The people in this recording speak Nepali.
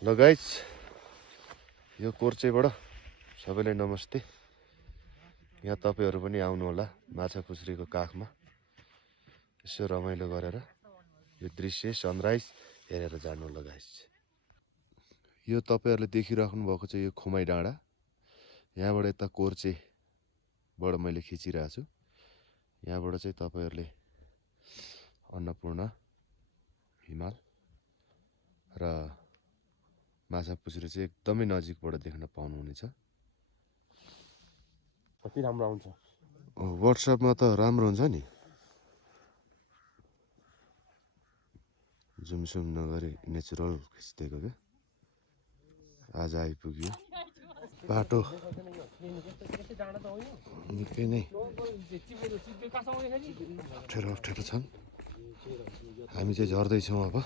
ल गाइस, यो कोर्चेबाट सबैलाई नमस्ते। यहाँ तपाईहरु पनि आउनु होला माछापुछ्रीको काखमा यसो रमाइलो गरेर यो दृश्य सनराइज हेरेर जानु होला गाइस। यो तपाईहरुले देखिराख्नु भएको चाहिँ यो खुमाई डाँडा। यहाँबाट यता कोर्चेबाट मैले खिचिरहेको छु। यहाँबाट चाहिँ तपाईहरुले अन्नपूर्ण हिमाल र माछापुछ्री चाहिँ एकदमै नजिकबाट देख्न पाउनुहुनेछ। कति राम्रो आउँछ। व्हाट्सएपमा त राम्रो हुन्छ नि। जुमसुम नगरी नेचुरल खिच्दिएको के। आज आइपुग्यो बाटो निकै नै अप्ठ्यारो छन्। हामी चाहिँ झर्दैछौँ अब।